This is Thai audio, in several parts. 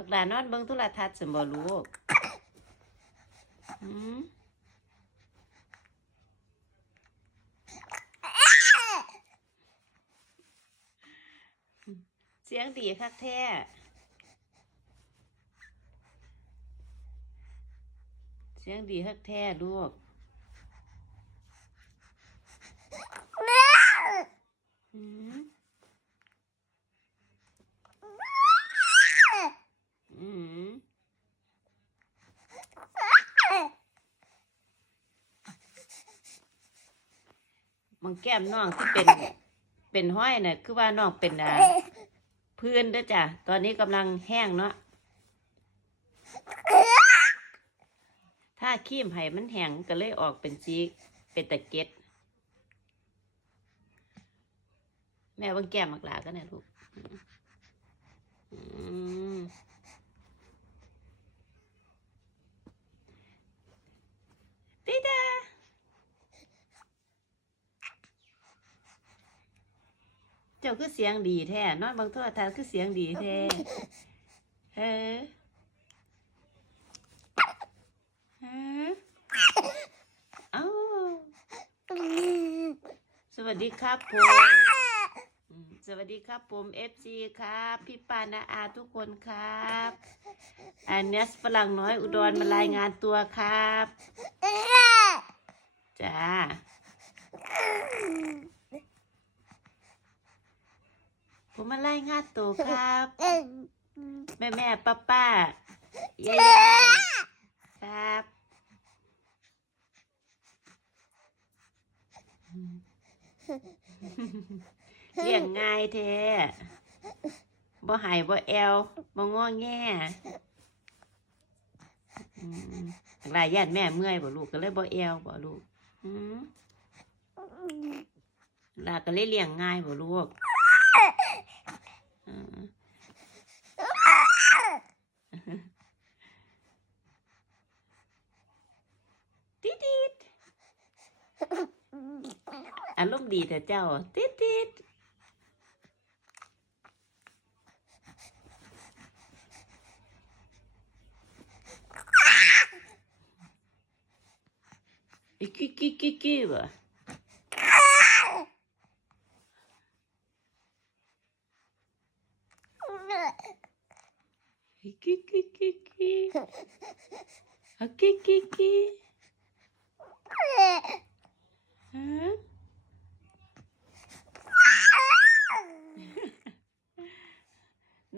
บักหลานอนเบิ่งโทรทัศน์สมบ่ลูกหืมเสียงดีคักแท้เสียงดีคักแท้ลูกหืมอืม มังแก้มน้องที่เป็นเป็นห้อยเน่ะคือว่าน้องเป็นอ่าพื้นด้อจ้ะ ตอนนี้กำลังแห้งเนาะถ้าขี้มไห้มันแห้งก็เลยออกเป็นสีเป็นตะเก็ดแม่บังแก้มมักหลาก็นะลูก อืมติดาเจ้าคือเสียงดีแท้นอนบางโทรทัศน์คือเสียงดีแท้เฮ้อฮะเอ้าสวัสดีครับผมอืมสวัสดีครับผมเอฟซีครับ พี่ปานาอาทุกคนครับอันเนสฝรั่งน้อยอุดรมารายงานตัวครับจ้า ผมมา รายงานตัวครับ แม่แม่ป้าป้ายายายครับเลี้ยงง่ายแท้บ่หายบ่แอวบ่งอแง่อืมหลายญาติแม่เมื่อยบ่ลูกก็เลยบ่แอวบ่ลูกอืมลาก็เลยเลี้ยงง่ายบ่ลูกอืม ติดติด อารมณ์ดีแต่เจ้า ติดติดอีกกี้กี้กี้กี้วะอีกกี้กี้กี้กี้อะกี้กี้กี้ฮะ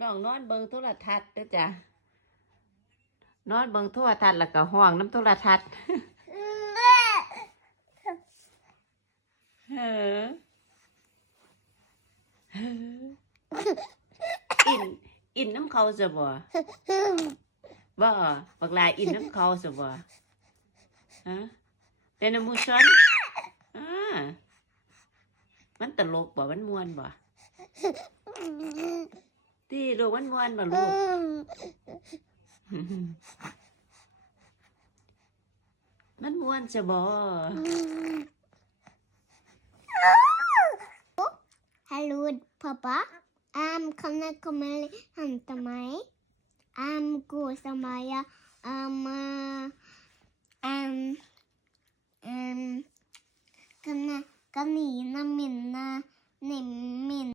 น้ องนอนเบิงโทรทัศน์เด้อจ้ะนอนเบิงโทรทัศน์แล้วก็ห้องน้ำโทรทัศน์เฮ้อเฮ้ออินอินน้ำเขาจะบ่บ่บักลาอินน้ำเขาจะบ่ฮะเป็นน้ำมูชันอ่ามันตลกบ่ มันม่วนบ่ ตีลูกมันม่วนบ่ลูกมันม่วนจะบ่ Hallå pappa. Um, kan jag komma och hämta mig? Um, gå som Maja. Um, uh, um, um, kan, kan Nina minna, min, min